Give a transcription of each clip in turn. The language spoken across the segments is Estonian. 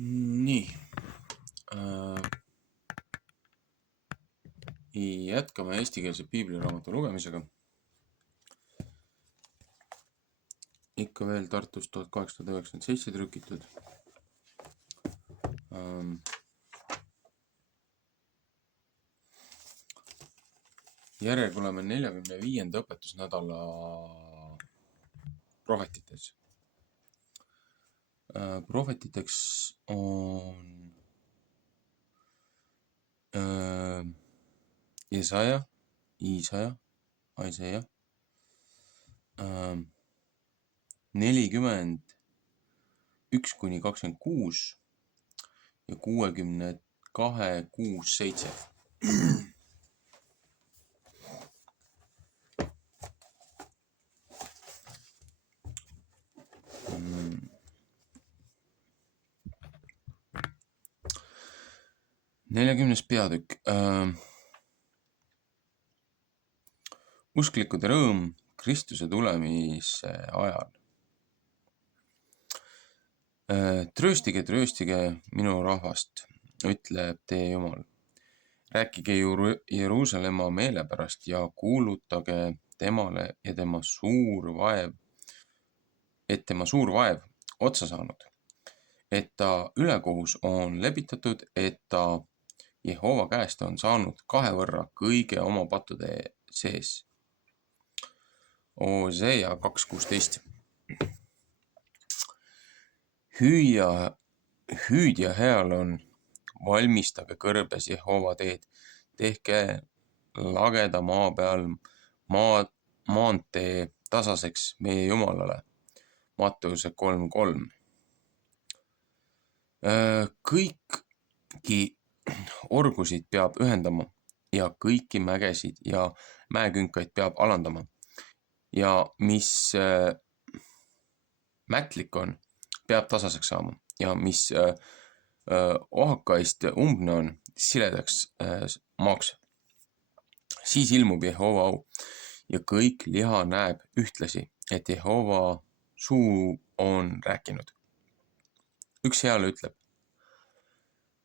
Nii. Jätkame eestikeelse piibliraamatu lugemisega. Ikka veel Tartus 1897 trükitud. Järjega oleme 45. õpetusnädala prohvetites. Prohvetiteks on Jesaja, Aisaia, 41-26 ja 62-6-7. Neljakümnes peatükk. Usklikud rõõm Kristuse tulemise ajal. Trööstige minu rahvast, ütleb teie Jumal. Rääkige Jeruusalemma meele pärast ja kuulutage temale ja tema suur vaev otsa saanud, et ta ülekohus on lepitatud, et ta Jehova käest on saanud 2 võrra kõige oma pattude sees. Osea 2.16. Hüüdja heal on, valmistage kõrbes Jehova teed, tehke lageda maa peal maantee tasaseks meie Jumalale. Matteuse 3.3. Kõiki orgusid peab ühendama ja kõiki mägesid ja mäekünkaid peab alandama. Ja mis mätlik on, peab tasaseks saama ja mis ohakaist umbne on, siledaks maaks. Siis ilmub Jehova au ja kõik liha näeb ühtlasi, et Jehova suu on rääkinud. Üks heale ütleb,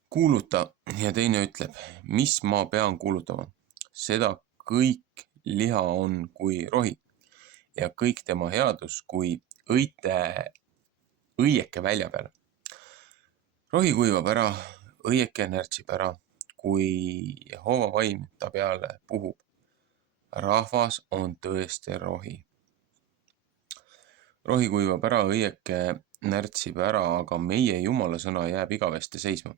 kuuluta, ja teine ütleb, mis ma pean kuulutama. Seda kõik liha on kui rohi ja kõik tema headus kui õieke välja peal. Rohi kuivab ära, õieke närtsib ära, kui Jehova vaim ta peale puhub. Rahvas on tõesti rohi. Rohi kuivab ära, õieke närtsib ära, aga meie Jumala sõna jääb igavesti seisma.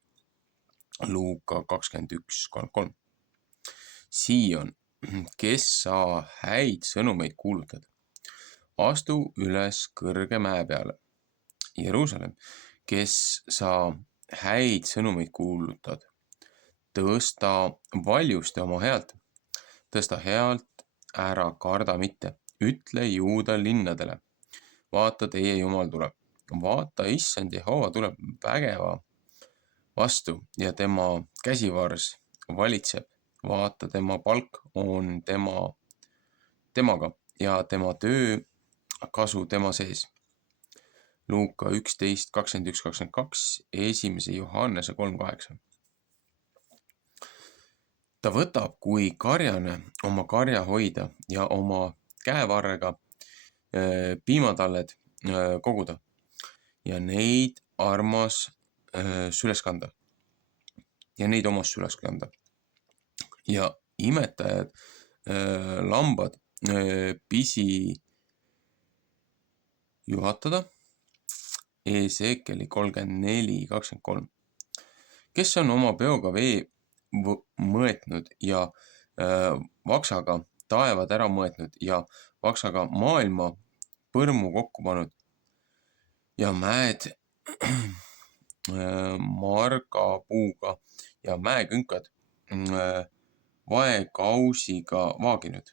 Luuka 21.33. Sion, kes sa häid sõnumeid kuulutad, astu üles kõrge mäe peale. Jeruusalemm, kes sa häid sõnumeid kuulutad, tõsta valjusti oma häält, tõsta häält, ära karda mitte, ütle Juuda linnadele, vaata teie Jumal tuleb, vaata issand Jehova tuleb vägeva vastu ja tema käsivars valitseb, vaata tema palk on temaga ja tema töö kasu tema sees. Luuka 11.21-22, 1. Johannese 3.8. Ta võtab kui karjane oma karja hoida ja oma käevarrega piimatalled koguda ja neid armas süles kanda ja neid omas süles kanda. Ja imetajad lambad pisi juhatada. Eseekeli 34.23. Kes on oma peoga vee mõõtnud ja vaksaga taevad ära mõõtnud ja vaksaga maailma põrmu kokku pannud ja mäed margapuuga ja mäekünkad vaekausiga vaaginud.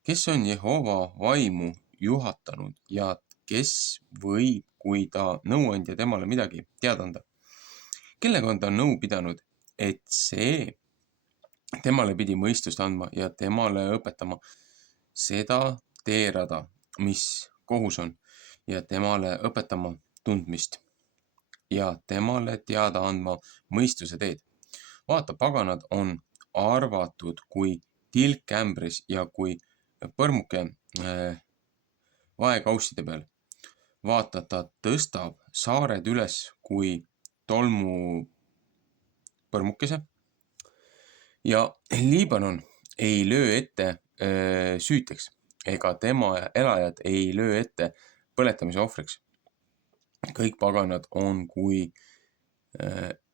Kes on Jehova vaimu juhatanud ja kes võib, kui ta nõuandja temale midagi teada anda? Kellega on ta nõu pidanud, et see temale pidi mõistust andma ja temale õpetama seda teerada, mis kohus on, ja temale õpetama tundmist. ja temale teada andma mõistuse teed. Vaata, paganad on arvatud kui tilk ämbris ja kui põrmuke vaekausside peal. Vaata, ta tõstab saared üles kui tolmu põrmukese ja Liibanon ei löö ette süüteks ega tema elajad ei löö ette põletamise ohvriks. Kõik paganad on kui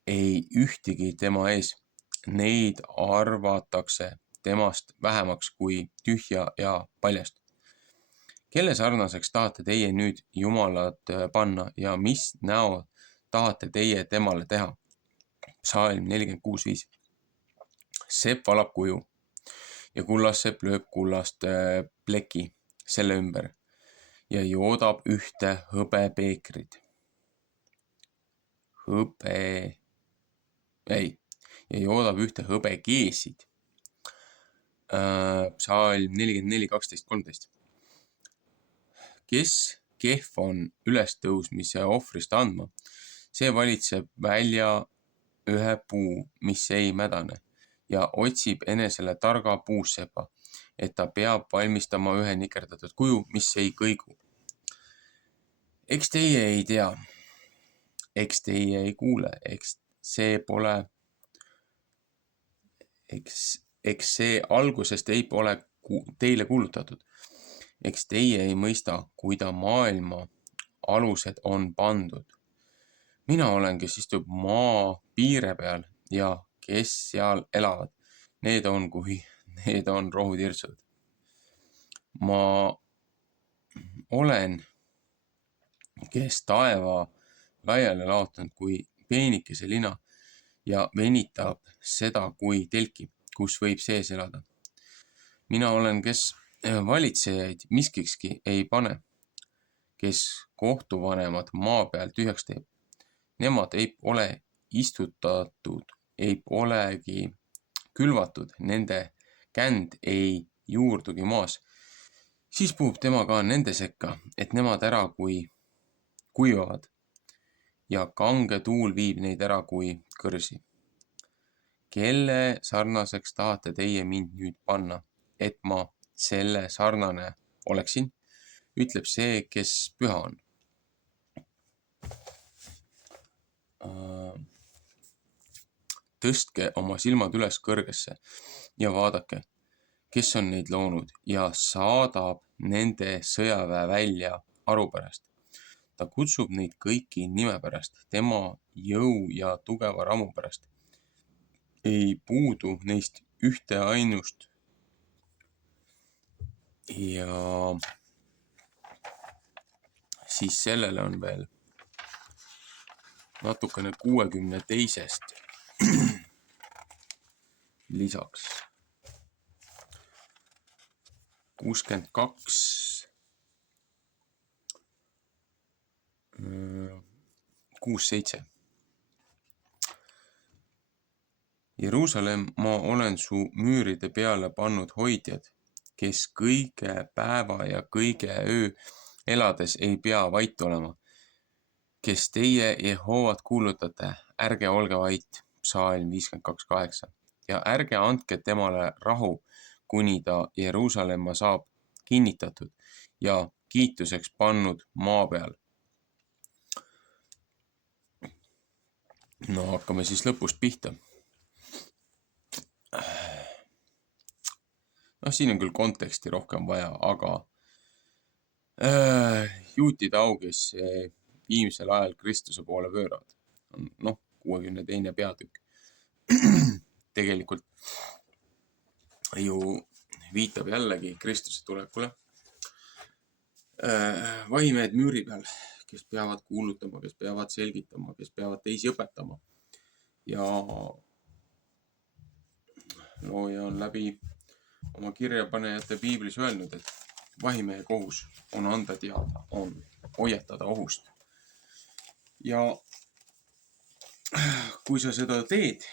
ei ühtigi tema ees. Neid arvatakse temast vähemaks kui tühja ja paljast. Kelle sarnaseks tahate teie nüüd Jumalat panna ja mis näo tahate teie temale teha? Psalm 46:5. Sepp valab kuju ja kullassepp lööb kullast pleki selle ümber ja joodab ühte hõbepeekrit. Ja joodab ühte hõbekeesid. Psalm 44:12-13. Kes kehv on ülestõusmise ohvrist andma, see valitseb välja ühe puu, mis ei mädane ja otsib enesele targa puussepa, et ta peab valmistama ühe nikerdatud kuju, mis ei kõigu. Eks teie ei tea, eks teie ei kuule, eks see algusest ei pole teile kuulutatud. Eks teie ei mõista, kuida maailma alused on pandud. Mina olen, kes istub maa piire peal ja kes seal elavad. Need on rohutirtsud. Ma olen, kes taeva laiali laotanud kui peenikese lina ja venitab seda kui telki, kus võib sees elada. Mina olen, kes valitsejaid miskikski ei pane, kes kohtuvanemad maa peal tühjaks teeb. Nemad ei ole istutatud, ei polegi külvatud, nende känd ei juurdugi maas. Siis puhub tema ka nende sekka, et nemad ära kui kuivavad ja kange tuul viib neid ära kui kõrsi. Kelle sarnaseks tahate teie mind nüüd panna, et ma selle sarnane oleksin, ütleb see, kes püha on. Tõstke oma silmad üles kõrgesse ja vaadake, kes on neid loonud ja saadab nende sõjaväe välja aru pärast. Ta kutsub neid kõiki nime pärast, tema jõu ja tugeva rammu pärast. Ei puudu neist ühte ainust. Ja siis sellele on veel natukene 62. lisaks. 62. 6-7. Jeruusalemm, ma olen su müüride peale pannud hoidjad, kes kõige päeva ja kõige öö elades ei pea vait olema. Kes teie Jehovat kuulutate, ärge olge vait, Psalm 52:8. Ja ärge andke temale rahu, kuni ta Jeruusalemma saab kinnitatud ja kiituseks pannud maa peal. No hakkame siis lõpust pihta. Siin on küll konteksti rohkem vaja, aga juutide au, kes viimsel ajal Kristuse poole pööravad. 62. peatükk. Tegelikult ju viitab jällegi Kristuse tulekule. Vahimehed müüri peal, kes peavad kuulutama, kes peavad selgitama, kes peavad teisi õpetama. Ja looja on läbi oma kirjapanejate piiblis öelnud, et vahimehe kohus on anda teada, on hoiatada ohust. Ja kui sa seda teed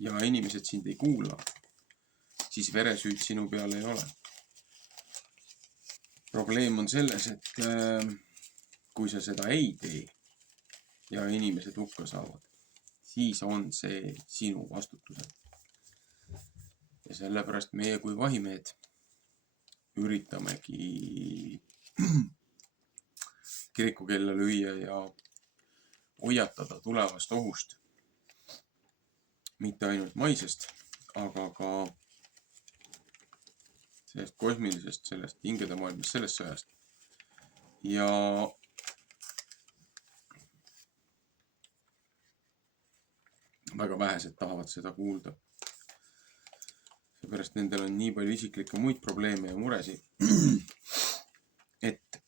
ja inimesed sind ei kuula, siis veresüüd sinu peal ei ole. Probleem on selles, et kui sa seda ei tee ja inimesed hukka saavad, siis on see sinu vastutusel. Ja sellepärast meie kui vahimehed üritamegi kirikukella lüüa ja hoiatada tulevast ohust. Mitte ainult maisest, aga ka sellest kosmilisest, sellest hingede maailmast, sellest sõjast. Ja väga vähesed tahavad seda kuulda. Seepärast nendel on nii palju isiklikke muid probleeme ja muresid, et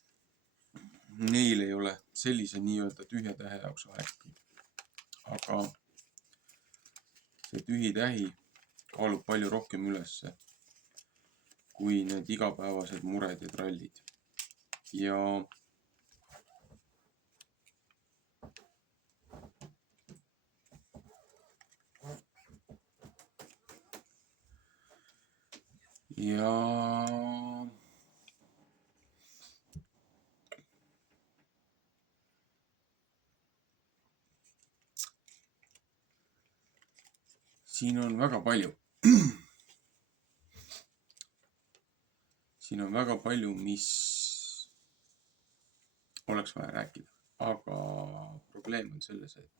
neil ei ole sellise nii-öelda tühja tähe jaoks aegagi. Aga see tühi tähi kaalub palju rohkem ülesse kui need igapäevased mured ja trallid. Ja siin on väga palju. Siin on väga palju, mis oleks vaja rääkida. Aga probleem on selles, et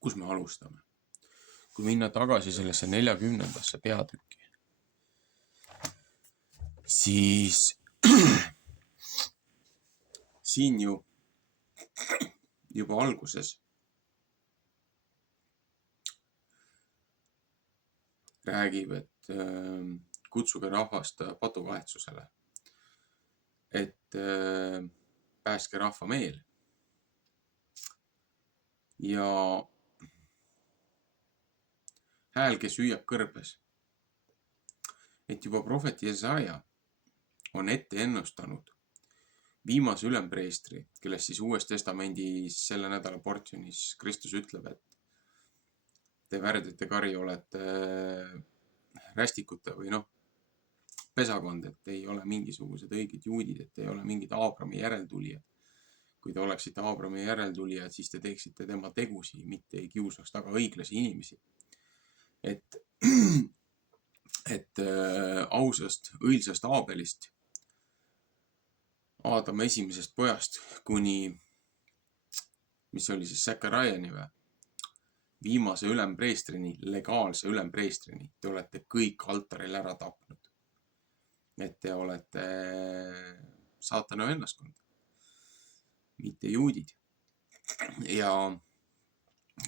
kus me alustame. Kui minna tagasi sellesse 40. peatükki, siis siin juba alguses räägib, et kutsuge rahvast patuvahetsusele, et pääske rahva meel. Ja hääl, kes hüüab kõrbes. Et juba prohvet Jesaja on ette ennustanud viimase ülempreestri, kellest siis Uues Testamendis selle nädala portsjonis Kristus ütleb, et te värdjate kari olete rästikute või pesakond, et ei ole mingisugused õiged juudid, et ei ole mingid Aabrami järeltulijad. Kui te oleksite Aabrami järeltulijad, siis te teeksite tema tegusi, mitte ei kiusaks taga õiglasi inimesi. Et ausast, õilsast Aabelist, Aadama esimesest pojast kuni, mis oli siis Säkarajani või, viimase ülempreestrini, legaalse ülempreestrini, te olete kõik altaril ära tapnud. Et te olete saatana vennaskond, mitte juudid. Ja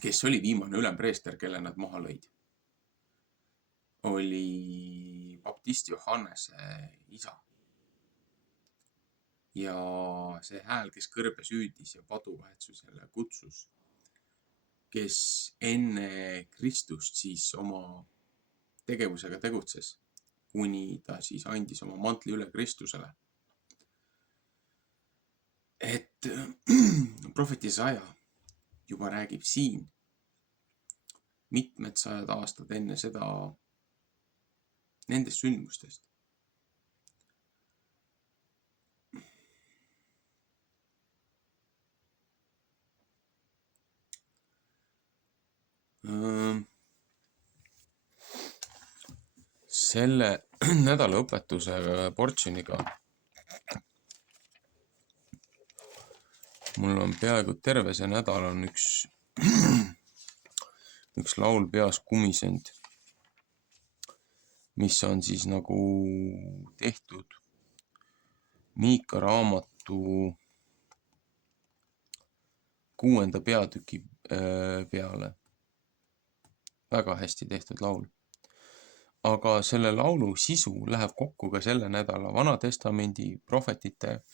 kes oli viimane ülempreester, kelle nad maha lõid? Oli baptist Johannese isa. Ja see hääl, kes kõrbes hüüdis ja patuvahetsusele kutsus, kes enne Kristust siis oma tegevusega tegutses, kuni ta siis andis oma mantli üle Kristusele. Et prohvet Jesaja juba räägib siin mitmed sajad aastad enne seda nendest sündmustest. Selle nädala õpetuse portsjoniga mul on peaaegu terve see nädal on üks laul peas kumisenud, mis on siis nagu tehtud Miika raamatu 6. peatüki peale. Väga hästi tehtud laul. Aga selle laulu sisu läheb kokku ka selle nädala Vana Testamendi prohvetite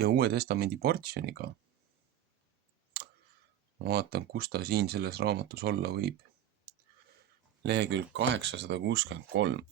ja Uue Testamendi portsjoniga. Ma vaatan, kus ta siin selles raamatus olla võib. Lehekülg 863.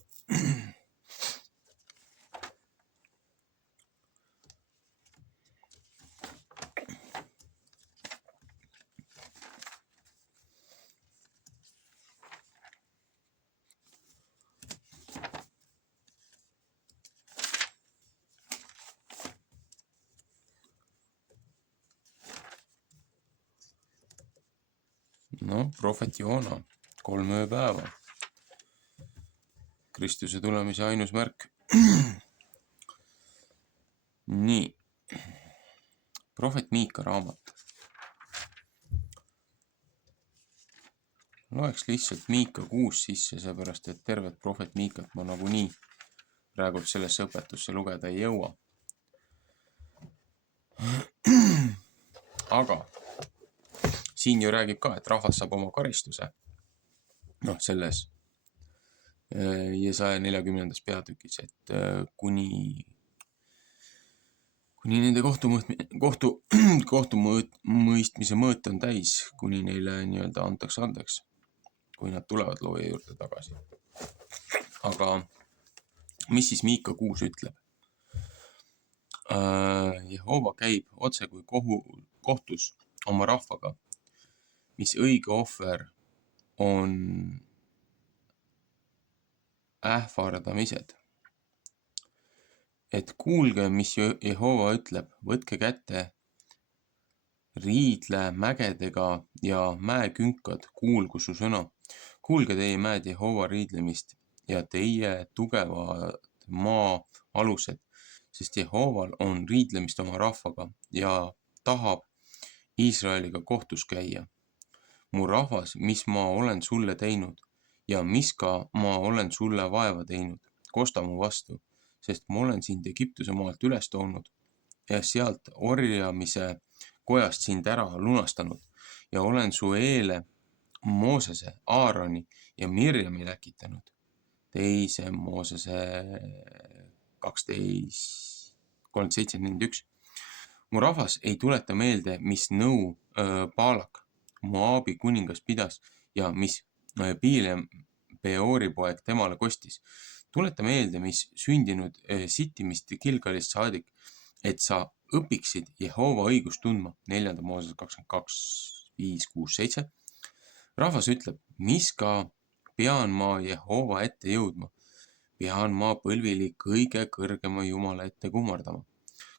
No, prohvet Joona, 3 ööpäeva. Kristuse tulemise ainus märk. Nii. Prohvet Miika raamat. Loeks lihtsalt Miika 6 sisse, seepärast et tervet prohvet Miikat ma nagunii praegult sellesse õpetusse lugeda ei jõua. Aga siin ju räägib ka, et rahvas saab oma karistuse. Noh, selles Jesaja 40. peatükis, et kuni nende kohtumõistmise mõõt on täis, kuni neile nii-öelda antakse andeks, kui nad tulevad looja juurde tagasi. Aga mis siis Miika 6 ütleb? Jehova käib otse kui kohtus oma rahvaga, mis õige ohver on ähvardamised. Et kuulge, mis Jehova ütleb, võtke kätte riidle mägedega ja mäekünkad, kuulgu su sõna. Kuulge teie mäed Jehova riidlemist ja teie tugevad maa alused, sest Jehoval on riidlemist oma rahvaga ja tahab Iisraeliga kohtus käia. Mu rahvas, mis ma olen sulle teinud ja mis ka ma olen sulle vaeva teinud, kosta mu vastu, sest ma olen sind Egiptuse maalt üles toonud ja sealt orjamise kojast sind ära lunastanud ja olen su eele Moosese, Aaroni ja Mirjami läkitanud. 2. Moosese 12, 37-41. Mu rahvas ei tuleta meelde, mis nõu Baalak, Moabi kuningas pidas ja mis Biilem, Beori poeg, temale kostis. Tuleta meelde, mis sündinud Sittimist Gilgalist saadik, et sa õpiksid Jehova õigust tundma. 4. Mooses 22, 5, 6, 7. Rahvas ütleb, mis ka pean ma Jehova ette jõudma? Pean ma põlvili kõige kõrgema Jumala ette kummardama?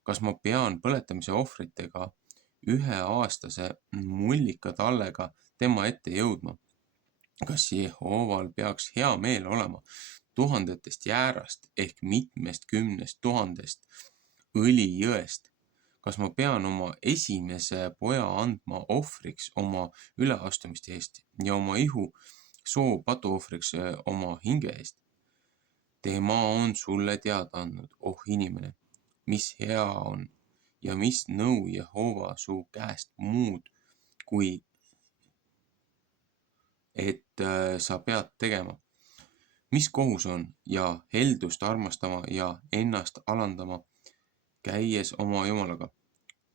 Kas ma pean põletamise ohvritega 1-aastase mullika tallega tema ette jõudma? Kas Jehoval peaks hea meel olema 1000 jäärast ehk mitmest 10 000 õlijõest? Kas ma pean oma esimese poja andma ohvriks oma üleastumiste eest ja oma ihu soo patuohvriks oma hinge eest? Tema on sulle teada andnud, oh inimene, mis hea on ja mis nõu Jehova su käest muud, kui et sa pead tegema. Mis kohus on ja heldust armastama ja ennast alandama, käies oma Jumalaga.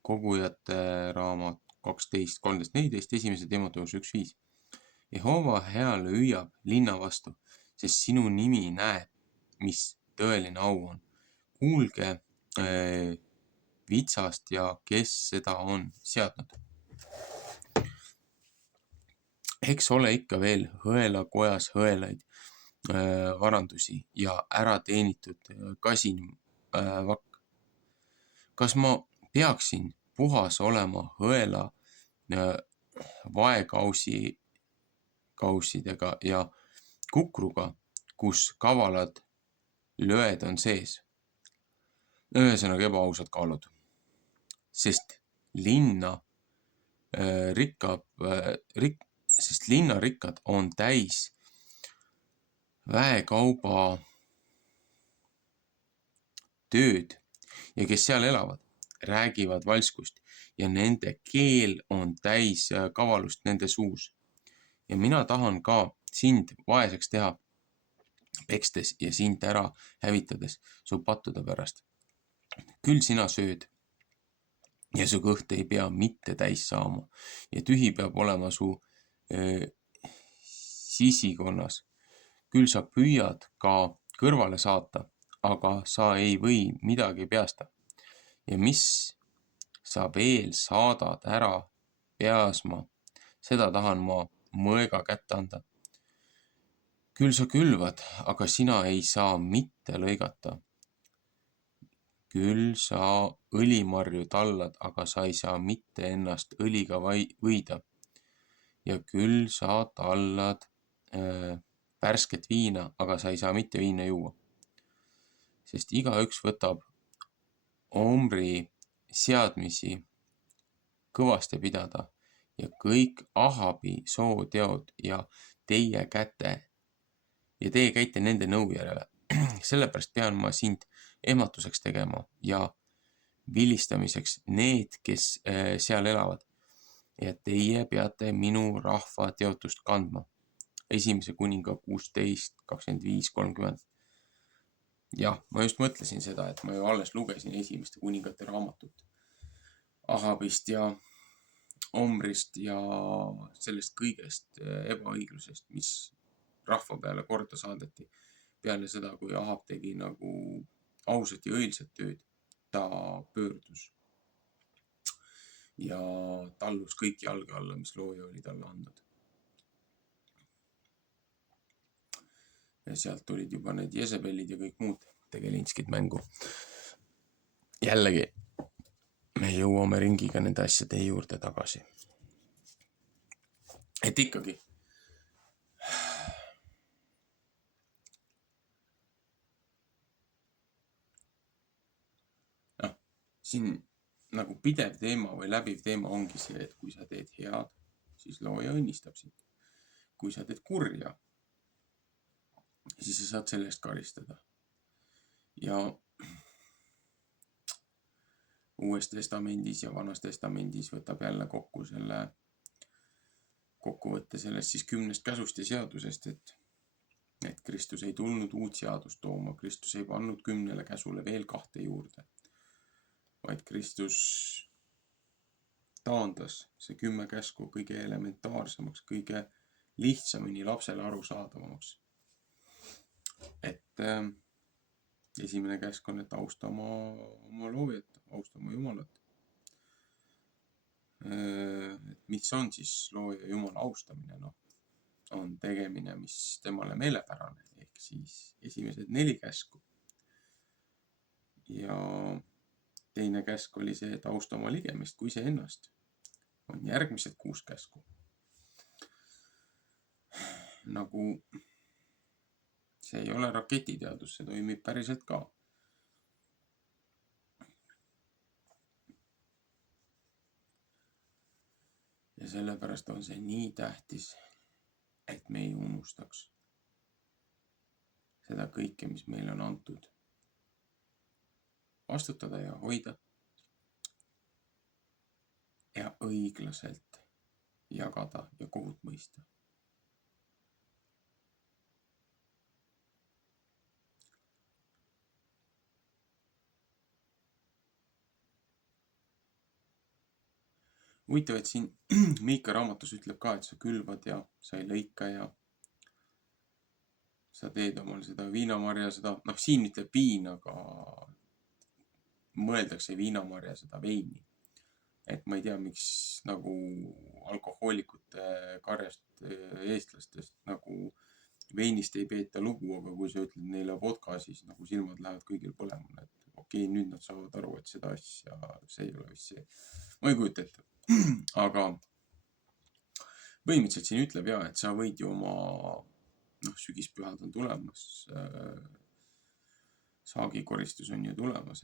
Kogujate raamat 12, 13, 14, 1. Timoteus 1, 5. Jehova hääle hüüab linna vastu, sest sinu nimi näeb, mis tõeline au on. Kuulge vitsast ja kes seda on seadnud. Eks ole ikka veel hõelakojas hõelaid varandusi ja ära teenitud kasin vakk. Kas ma peaksin puhas olema hõela vaekausidega ja kukruga, kus kavalad löed on sees? Ühesõnaga ebaausad kaalud. Sest linnarikkad on täis väekauba tööd ja kes seal elavad, räägivad valskust ja nende keel on täis kavalust nende suus. Ja mina tahan ka sind vaeseks teha, pekstes ja sind ära hävitades su pattude pärast. Küll sina sööd ja su kõht ei pea mitte täis saama ja tühi peab olema su sisikonnas. Küll sa püüad ka kõrvale saata, aga sa ei või midagi peasta. Ja mis sa veel saadad ära peasma, seda tahan ma mõega kätte anda. Küll sa külvad, aga sina ei saa mitte lõigata. Küll sa õlimarju tallad, aga sa ei saa mitte ennast õliga võida. ja küll sa tallad värsket viina, aga sa ei saa mitte viina juua. Sest igaüks võtab Omri seadmisi kõvasti pidada ja kõik Ahabi sooteod ja teie käite nende nõu järele. Sellepärast pean ma sind ehmatuseks tegema ja vilistamiseks need, kes seal elavad. Ja teie peate minu rahva teotust kandma. 1. kuninga 16, 25, 30. Jah, ma just mõtlesin seda, et ma ju alles lugesin 1. kuningate raamatut Ahabist ja Omrist ja sellest kõigest ebaõiglusest, mis rahva peale korda saadeti. Peale seda, kui Ahab tegi nagu ausat ja õilsat tööd, ta pöördus ja tallus kõik jalge alla, mis looja oli talle andnud. Ja sealt tulid juba need Jezebelid ja kõik muud tegelinskid mängu. Jällegi, me jõuame ringiga nende asjade juurde tagasi. Et ikkagi siin nagu pidev teema või läbiv teema ongi see, et kui sa teed head, siis looja õnnistab sind. Kui sa teed kurja, siis sa saad selle eest karistada. Ja Uues testamendis ja Vanas testamendis võtab jälle kokku selle kokkuvõtte sellest siis 10 käsust ja seadusest, et Kristus ei tulnud uut seadust tooma, Kristus ei pannud 10 käsule veel 2 juurde, vaid Kristus taandas see 10 käsku kõige elementaarsemaks, kõige lihtsamini lapsele arusaadavamaks. Et esimene käsk on, et austa oma loojat, austa oma Jumalat. Mis on siis looja Jumala austamine? On tegemine, mis temale meelepärane, ehk siis esimesed 4 käsku. Ja teine käsk oli see, et austa oma ligemist kui iseennast. On järgmised 6 käsku. Nagu see ei ole raketiteadus, see toimib päriselt ka. Ja sellepärast on see nii tähtis, et me ei unustaks seda kõike, mis meile on antud. Vastutada ja hoida ja õiglaselt jagada ja kohut mõista. Huvitav, et siin Miika raamatus ütleb ka, et sa külvad ja sa ei lõika ja sa teed omal seda viinamarja, siin ütleb viin, aga mõeldakse viinamarja seda veini. Et ma ei tea, miks nagu alkohoolikute karjast eestlastest nagu veinist ei peeta lugu, aga kui sa ütled neile vodka, siis nagu silmad lähevad kõigil põlema. Et okei, nüüd nad saavad aru, et seda asja, see ei ole vist see. Ma ei kujuta ette. Aga põhimõtteliselt siin ütleb ja, et sa võid ju oma, sügispühad on tulemas, saagikoristus on ju tulemas,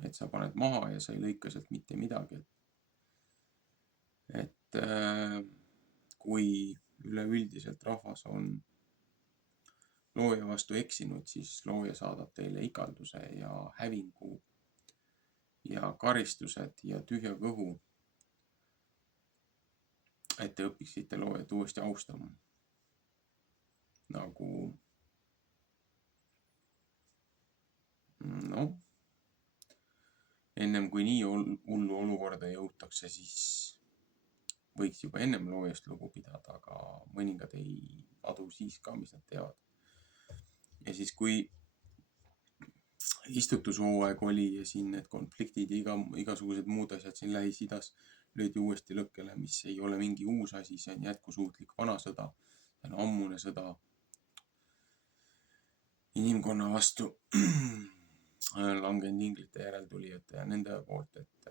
et sa paned maha ja sa ei lõika sealt mitte midagi. Et kui üleüldiselt rahvas on looja vastu eksinud, siis looja saadab teile ikalduse ja hävingu ja karistused ja tühja kõhu, et te õpiksite loojat uuesti austama. Nagu ennem kui nii hullu olukorda jõutakse, siis võiks juba ennem loojast lugu pidada, aga mõningad ei adu siis ka, mis nad teevad. Ja siis, kui istutushooaeg oli ja siin need konfliktid ja igasugused muud asjad siin Lähis-Idas löödi uuesti lõkkele, mis ei ole mingi uus asi, see on jätkusuutlik vana sõda, see on ammune sõda inimkonna vastu langenud inglite järeltulijate ja nende poolt, et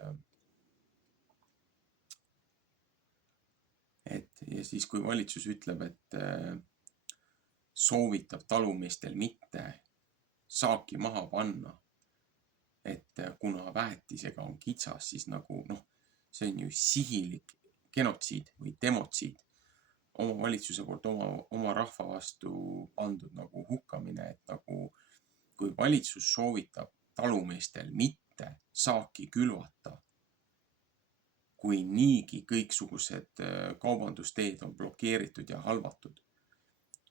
ja siis, kui valitsus ütleb, et soovitab talumeestel mitte saaki maha panna, et kuna väetisega on kitsas, siis nagu see on ju sihilik genotsiid või demotsiid, oma valitsuse poolt oma rahva vastu pandud nagu hukkamine, et nagu kui valitsus soovitab talumeestel mitte saaki külvata, kui niigi kõiksugused kaubandusteed on blokeeritud ja halvatud,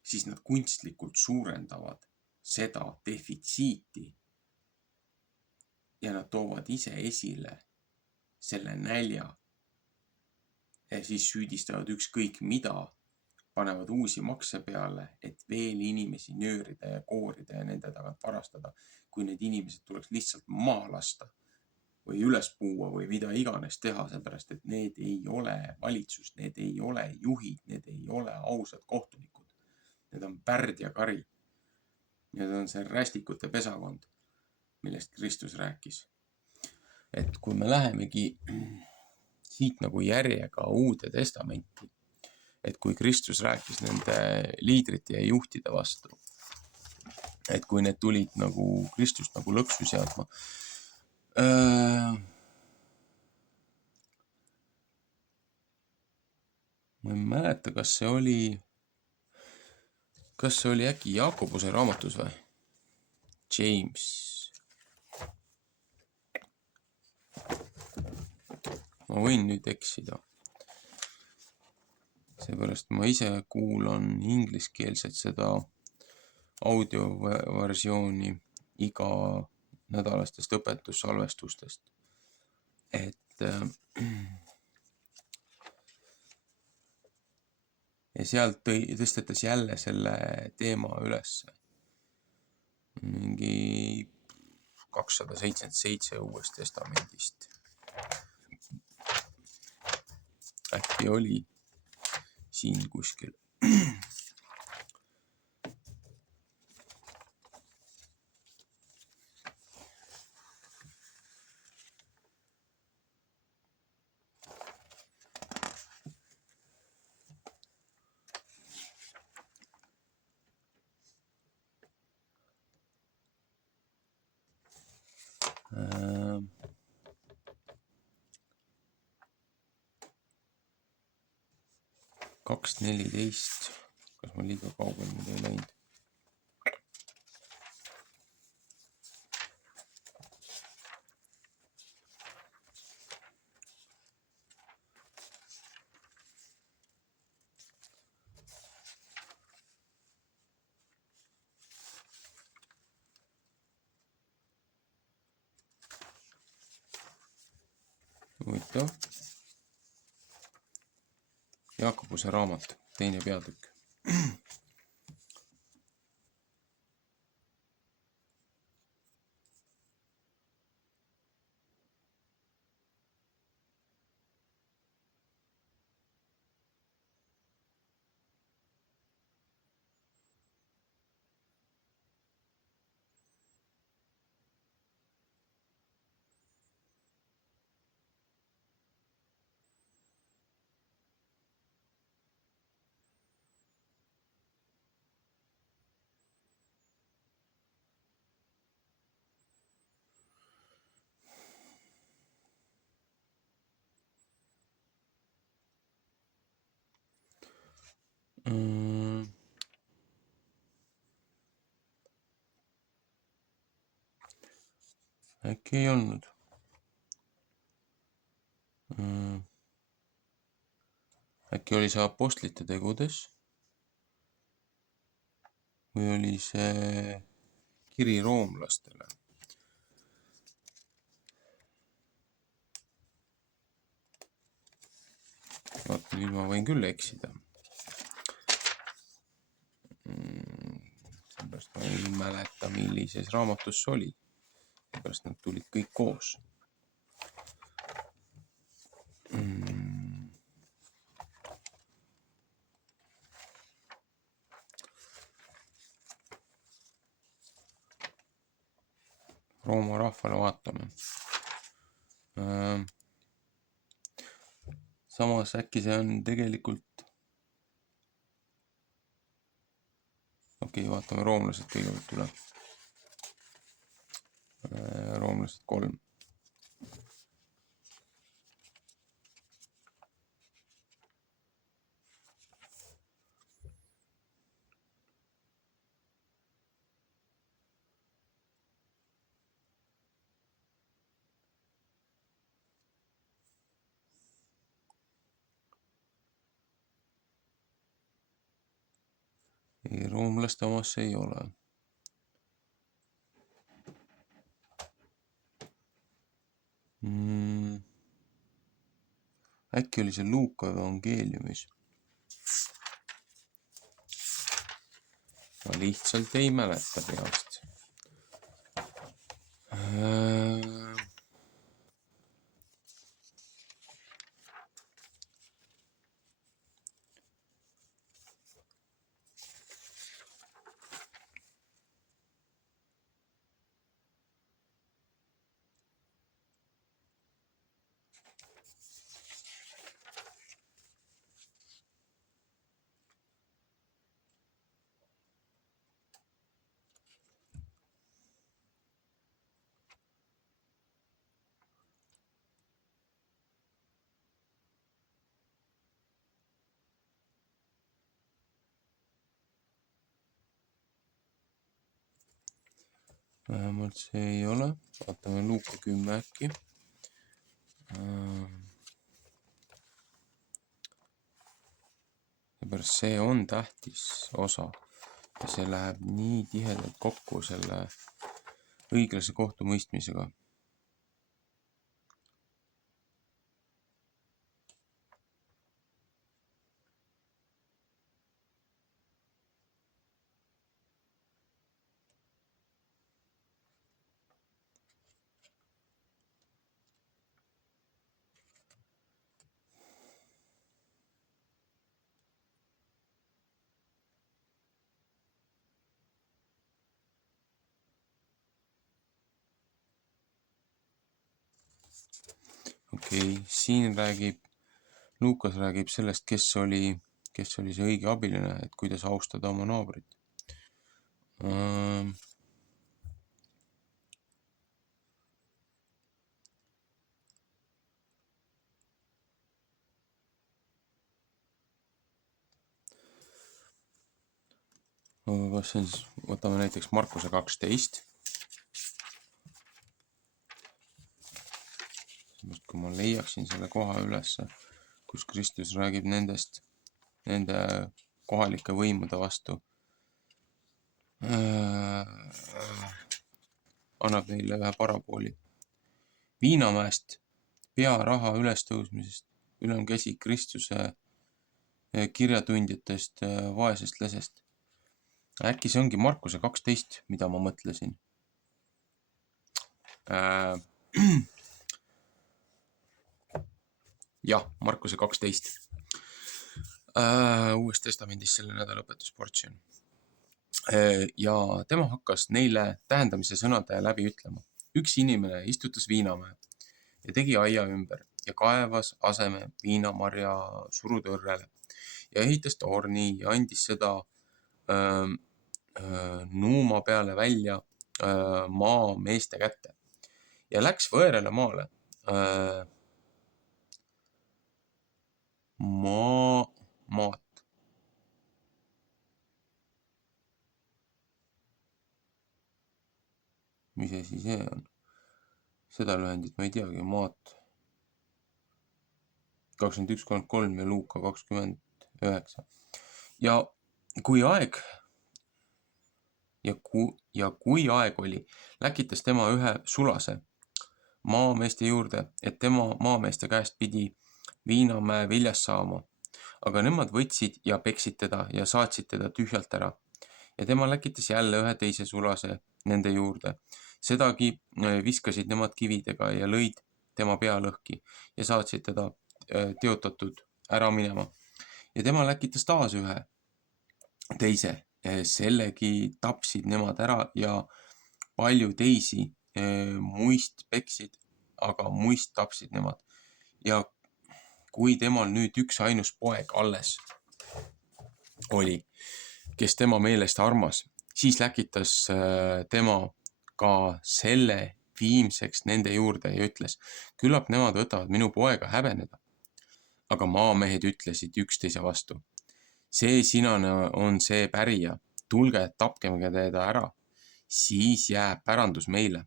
siis nad kunstlikult suurendavad seda defitsiiti ja nad toovad ise esile selle nälja ja siis süüdistavad ükskõik mida, panevad uusi makse peale, et veel inimesi nöörida ja koorida ja nende tagant varastada, kui need inimesed tuleks lihtsalt maha lasta või üles puua või mida iganes teha, sellepärast et need ei ole valitsus, need ei ole juhid, need ei ole ausad kohtunikud. Need on pärd ja kari. Need on see rästikute pesakond, millest Kristus rääkis. Et kui me lähemegi siit nagu järjega Uude Testamenti, et kui Kristus rääkis nende liidrite ja juhtide vastu, et kui need tulid nagu Kristust nagu lõksu seadma, ma ei mäleta, kas see oli äkki Jakobuse raamatus või? James. Ma võin nüüd eksida. Seepärast ma ise kuulan ingliskeelset seda audioversiooni iga nädalastest õpetussalvestustest. Et ja sealt tõstetas jälle selle teema üles. Mingi 277 Uuest Testamendist. Äkki oli siin kuskil. Kaks 14. Kas ma liiga kaugel nüüd ei läinud? Huvitav. Jakobuse raamat, 2. peatükk. Äkki ei olnud. Äkki oli see Apostlite tegudes või oli see kiri roomlastele? Vaata, nüüd ma võin küll eksida. Seepärast ma ei mäleta, millises raamatus see oli. Seepärast nad tulid kõik koos. Rooma rahvale vaatame. Samas äkki see on tegelikult Okei, vaatame roomlased kõigepealt üle. Roomlased 3. Ei, roomlaste omasse ei ole. Äkki oli see Luuka evangeeliumis. Ma lihtsalt ei mäleta peast. Vähemalt see ei ole. Vaatame Luuka 10 äkki. Seepärast see on tähtis osa ja see läheb nii tihedalt kokku selle õiglase kohtumõistmisega. Okei, siin Luukas räägib sellest, kes oli see õige abiline, et kuidas austada oma naabrit. Kas see on siis, võtame näiteks Markuse 12. Kui ma leiaksin selle koha ülesse, kus Kristus räägib nende kohalike võimude vastu, annab neile ühe parabooli. Viinamäest pearaha ülestõusmisest, ülemkäsi Kristuse kirjatundjatest, vaesest lesest. Äkki see ongi Markuse 12, mida ma mõtlesin. Jah, Markuse 12. Uues testamendis selle nädala õpetusportsjon. Ja tema hakkas neile tähendamise sõnade läbi ütlema. Üks inimene istutas viinamäe ja tegi aia ümber ja kaevas aseme viinamarja surutõrrele ja ehitas torni ja andis seda Nuuma peale välja maameeste kätte ja läks võõrale maale maat. Mis asi see on? Seda lühendit ma ei teagi, maat 21.33 ja Luuka 29. Ja kui aeg oli, läkitas tema ühe sulase maameeste juurde, et tema maameeste käest pidi viinamäe viljas saama. Aga nemad võtsid ja peksid teda ja saatsid teda tühjalt ära. Ja tema läkitas jälle ühe teise sulase nende juurde. Sedagi viskasid nemad kividega ja lõid tema pea lõhki ja saatsid teda teotatud ära minema. Ja tema läkitas taas ühe teise. Sellegi tapsid nemad ära ja palju teisi muist peksid, aga muist tapsid nemad. Ja kui temal nüüd üks ainus poeg alles oli, kes tema meelest armas Siis läkitas tema ka selle viimseks nende juurde ja ütles, küllap nemad võtavad minu poega häbeneda. Aga maamehed ütlesid üksteise vastu. See sinane on see pärija, tulge, tapkemge teda ära, siis jääb pärandus meile.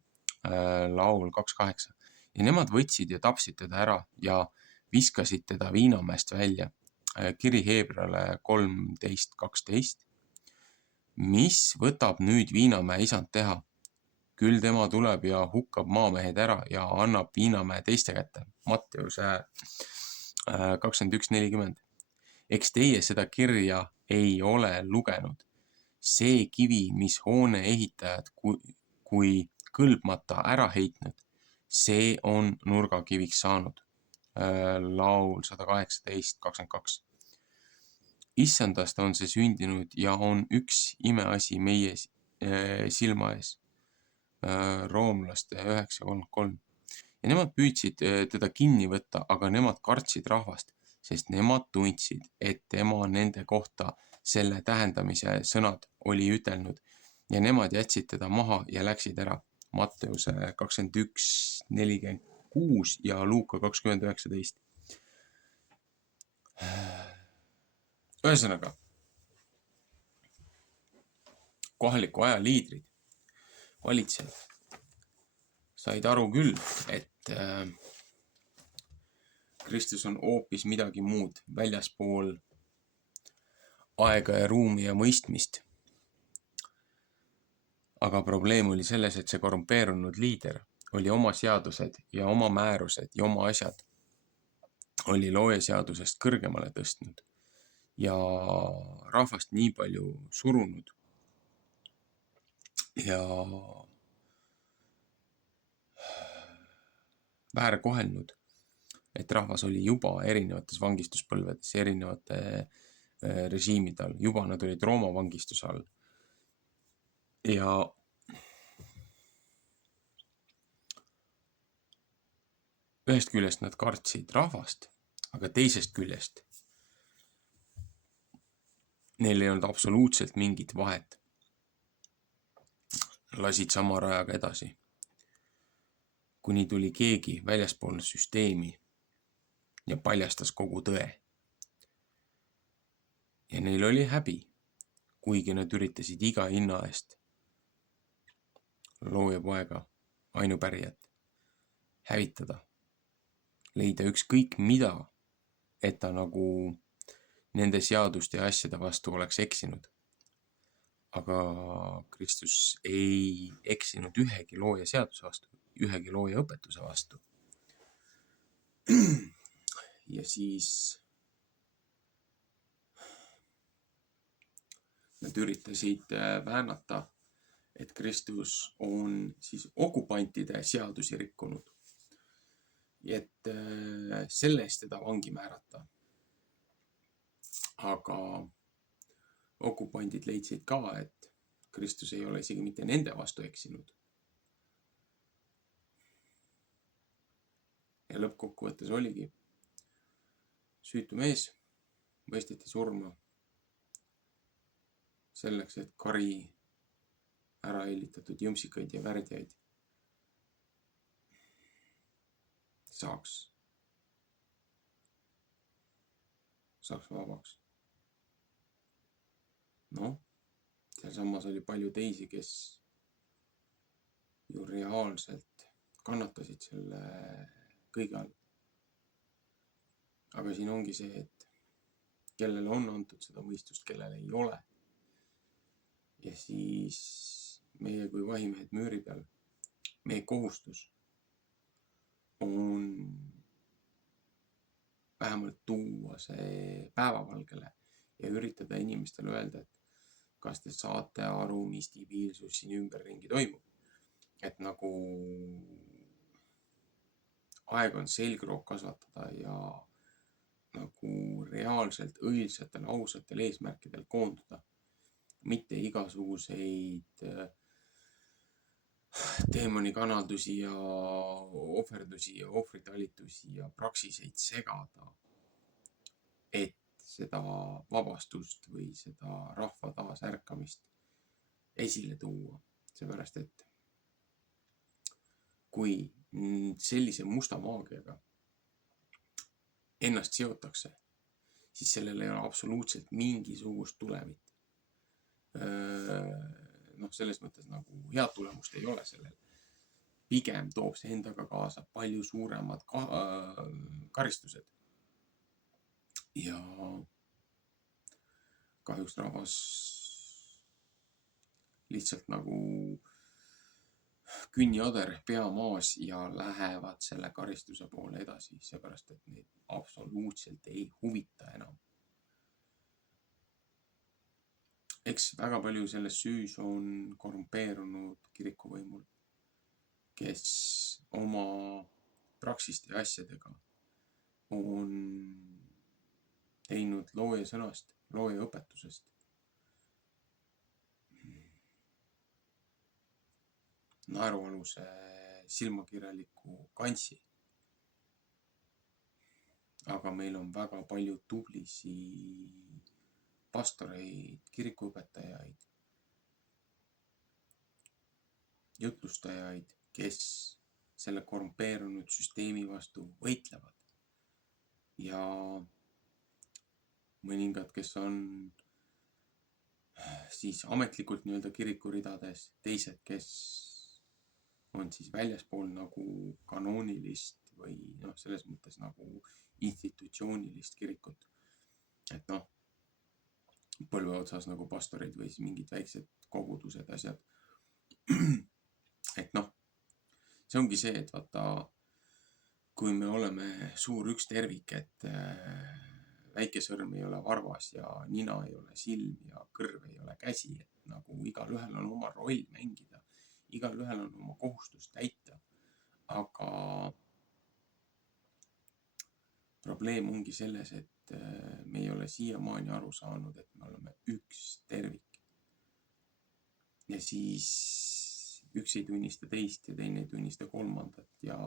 Laul 2.8. Ja nemad võtsid ja tapsid teda ära ja viskasid teda Viinamäest välja. Kiri Heebrale 13.12. Mis võtab nüüd Viinamäe isand teha? Küll tema tuleb ja hukkab maamehed ära ja annab Viinamäe teiste kätte. Matteuse 21.40. Eks teie seda kirja ei ole lugenud. See kivi, mis hoone ehitajad kui kõlbmata ära heitnud, see on nurgakiviks saanud. Laul 118.22. Issandast on see sündinud ja on üks imeasi meie silma ees. Roomlaste 9.33. Ja nemad püüdsid teda kinni võtta, aga nemad kartsid rahvast, sest nemad tundsid, et tema nende kohta selle tähendamise sõnad oli ütelnud ja nemad jätsid teda maha ja läksid ära. Matteuse 21.46 ja Luuka 20.19. Ühesõnaga, kohaliku aja liidrid, valitsejad said aru küll, et Kristus on hoopis midagi muud väljaspool aega ja ruumi ja mõistmist. Aga probleem oli selles, et see korrumpeerunud liider oli oma seadused ja oma määrused ja oma asjad oli loojaseadusest kõrgemale tõstnud ja rahvast nii palju surunud ja väärkohelnud, et rahvas oli juba erinevates vangistuspõlvedes, erinevate režiimide all, juba nad olid Rooma vangistuse all. Ja ühest küljest nad kartsid rahvast, aga teisest küljest neil ei olnud absoluutselt mingit vahet. Lasid sama rajaga edasi. Kuni tuli keegi väljaspool süsteemi ja paljastas kogu tõe. Ja neil oli häbi, kuigi nad üritasid iga hinna eest loojapoega, ainupärijat, hävitada, leida ükskõik mida, et ta nagu nende seaduste ja asjade vastu oleks eksinud. Aga Kristus ei eksinud ühegi looja seaduse vastu, ühegi looja õpetuse vastu. Ja siis nad üritasid väänata, et Kristus on siis okupantide seadusi rikkunud. Et selle eest teda vangi määrata. Aga okupandid leidsid ka, et Kristus ei ole isegi mitte nende vastu eksinud. Ja lõppkokkuvõttes oligi süütu mees mõisteti surma selleks, et kari ära hellitatud jõmsikaid ja värdjaid saaks vabaks. Noh, sealsamas oli palju teisi, kes ju reaalselt kannatasid selle kõige all. Aga siin ongi see, et kellele on antud seda mõistust, kellele ei ole. Ja siis meie kui vahimehed müüri peal, meie kohustus on vähemalt tuua see päevavalgele ja üritada inimestele öelda, et kas te saate aru, mis debiilsus siin ümberringi toimub. Et nagu aeg on selgroog kasvatada ja nagu reaalselt õilsatel, ausatel eesmärkidel koonduda. Mitte igasuguseid teemonikanaldusi ja ohverdusi ja ohvritalitusi ja praksiseid segada, et seda vabastust või seda rahva taasärkamist esile tuua, seepärast et kui sellise musta maagiaga ennast seotakse, siis sellel ei ole absoluutselt mingisugust tulemit. Selles mõttes nagu head tulemust ei ole sellel. Pigem toob see endaga kaasa palju suuremad karistused. Ja kahjuks rahvas lihtsalt nagu künniader pea maas ja lähevad selle karistuse poole edasi, seepärast et neid absoluutselt ei huvita enam. Eks väga palju selles süüs on korrumpeerunud kirikuvõimul, kes oma praksiste ja asjadega on teinud looja sõnast, looja õpetusest naerualuse silmakirjaliku kantsi. Aga meil on väga palju tublisi pastoreid, kirikuõpetajaid, jutlustajaid, kes selle korrumpeerunud süsteemi vastu võitlevad. Ja mõningad, kes on siis ametlikult nii-öelda kirikuridades, teised, kes on siis väljaspool nagu kanoonilist või selles mõttes nagu institutsioonilist kirikut. Et põlve otsas nagu pastorid või siis mingid väiksed kogudused, asjad. Et see ongi see, et vaata, kui me oleme suur üks tervik, et väike sõrm ei ole varvas ja nina ei ole silm ja kõrv ei ole käsi, et nagu igal ühel on oma roll mängida, igal ühel on oma kohustus täita, aga probleem ongi selles, et me ei ole siiamaani aru saanud, et me oleme üks tervik. Ja siis üks ei tunnista teist ja teine ei tunnista kolmandat ja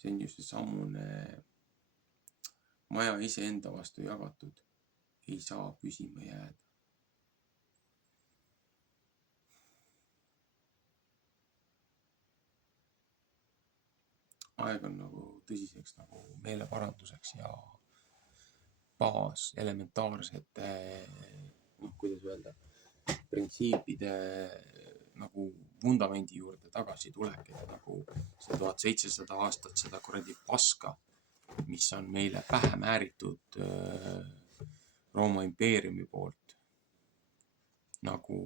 see on just see sammune maja iseenda vastu jagatud ei saa püsima jääda. Aeg on nagu tõsiseks nagu meeleparanduseks ja baas elementaarsete, kuidas öelda, printsiipide nagu vundamendi juurde tagasi tulek, et nagu see 1700 aastat seda kuradi paska, mis on meile pähe määritud Rooma impeeriumi poolt. Nagu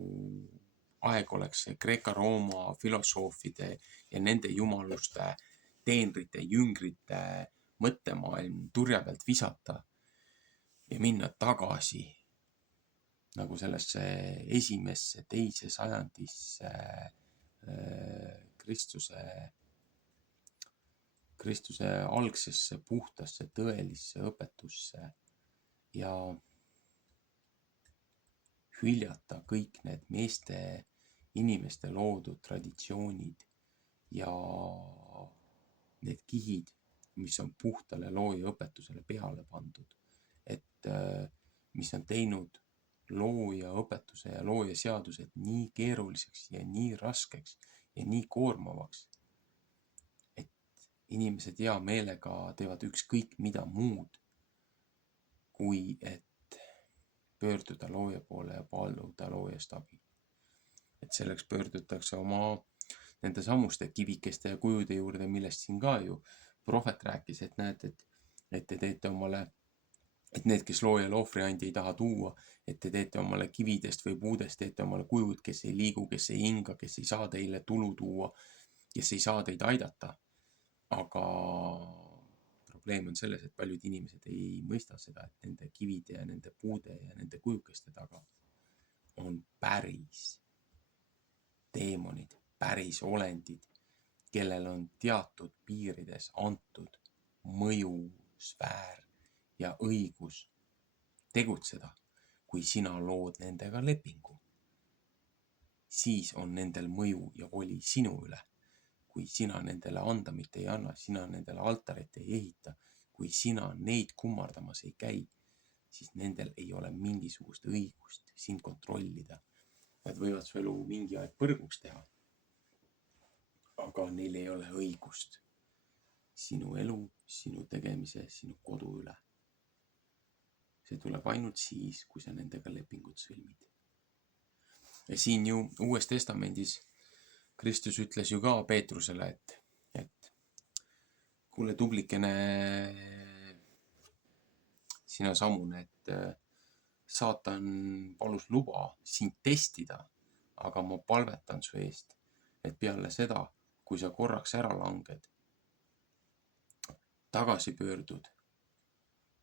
aeg oleks see Kreeka-Rooma filosoofide ja nende jumaluste teenrite, jüngrite mõttemaailm turja pealt visata ja minna tagasi nagu sellesse esimesse, teise sajandisse Kristuse algsesse, puhtasse, tõelisse õpetusse ja hüljata kõik need meeste, inimeste loodud traditsioonid ja need kihid, mis on puhtale looja õpetusele peale pandud, et mis on teinud looja õpetuse ja looja seadused nii keeruliseks ja nii raskeks ja nii koormavaks, et inimesed hea meelega teevad ükskõik mida muud, kui et pöörduda looja poole ja paluda loojast abi. Et selleks pöördutakse oma nende samuste kivikeste ja kujude juurde, millest siin ka ju prohvet rääkis, et näed, et te teete omale, et need, kes loojale ohvriandi ei taha tuua, et te teete omale kividest või puudest, teete omale kujud, kes ei liigu, kes ei hinga, kes ei saa teile tulu tuua, kes ei saa teid aidata. Aga probleem on selles, et paljud inimesed ei mõista seda, et nende kivide ja nende puude ja nende kujukeste taga on päris teemonid, päris olendid, kellel on teatud piirides antud mõjusfäär ja õigus tegutseda. Kui sina lood nendega lepingu, siis on nendel mõju ja voli sinu üle. Kui sina nendele andamit ei anna, sina nendele altarit ei ehita, kui sina neid kummardamas ei käi, siis nendel ei ole mingisugust õigust sind kontrollida. Nad võivad su elu mingi aeg põrguks teha. Aga neil ei ole õigust sinu elu, sinu tegemise, sinu kodu üle. See tuleb ainult siis, kui sa nendega lepingut sõlmid. Ja siin ju Uues Testamendis Kristus ütles ju ka Peetrusele, et kuule tublikene sina Samune, et saatan palus luba sind testida, aga ma palvetan su eest, et peale seda, kui sa korraks ära langed, tagasi pöördud,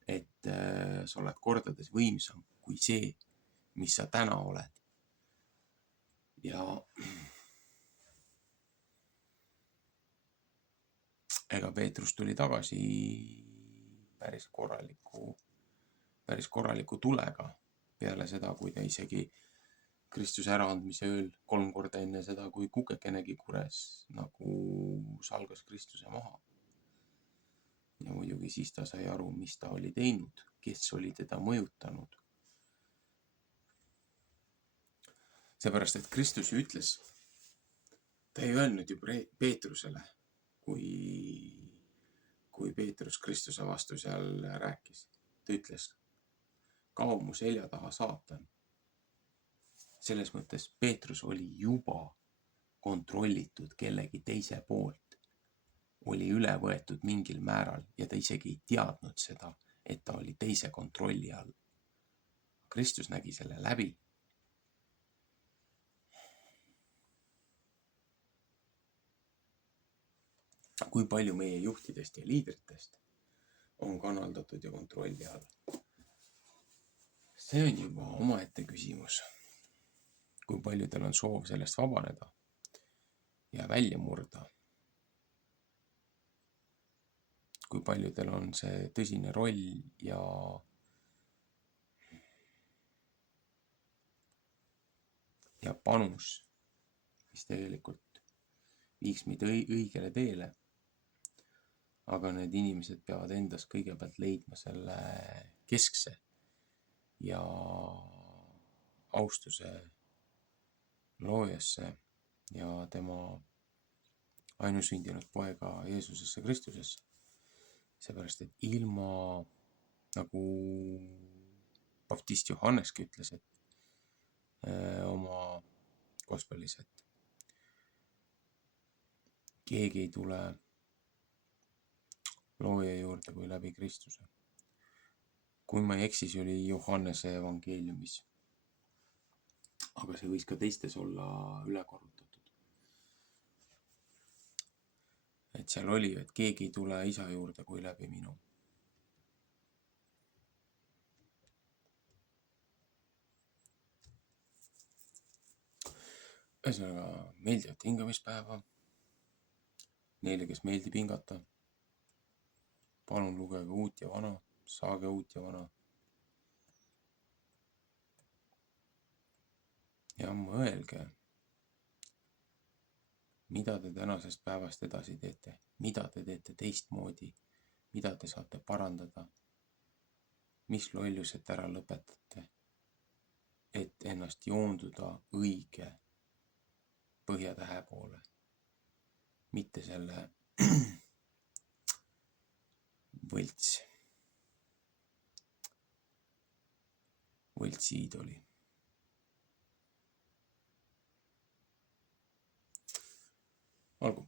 et sa oled kordades võimsam kui see, mis sa täna oled. Ja ega Peetrus tuli tagasi päris korraliku tulega peale seda, kui ta isegi Kristuse äraandmise ööl 3 korda enne seda, kui kukekenegi kures, nagu salgas Kristuse maha. Ja muidugi siis ta sai aru, mis ta oli teinud, kes oli teda mõjutanud. Seepärast, et Kristus ütles, ta ei öelnud ju Peetrusele, kui Peetrus Kristuse vastu seal rääkis. Ta ütles, kao mu selja taha saatan. Selles mõttes Peetrus oli juba kontrollitud kellegi teise poolt, oli üle võetud mingil määral ja ta isegi ei teadnud seda, et ta oli teise kontrolli all. Kristus nägi selle läbi. Kui palju meie juhtidest ja liidritest on kanaldatud ja kontrolli all? See on juba omaette küsimus. Kui paljudel on soov sellest vabaneda ja välja murda. Kui paljudel on see tõsine roll ja panus, mis tegelikult viiks meid õigele teele. Aga need inimesed peavad endas kõigepealt leidma selle keskse ja austuse loojasse ja tema ainusündinud poega Jeesusesse Kristusesse. Seepärast, et ilma, nagu baptist Johanneski ütles, et oma gospelis, et keegi ei tule looja juurde kui läbi Kristuse. Kui ma ei eksi, see oli Johannese evangeeliumis. Aga see võis ka teistes olla üle korrutatud. Et seal oli, et keegi ei tule isa juurde kui läbi minu. Ühesõnaga, meeldivat hingamispäeva. Neile, kes meeldib hingata. Palun lugege Uut ja Vana, saage Uut ja Vana. Ja mõelge, mida te tänasest päevast edasi teete, mida te teete teistmoodi, mida te saate parandada, mis lollused ära lõpetate, et ennast joonduda õige põhjatähe poole, mitte selle võltsi iidoli. Olgu.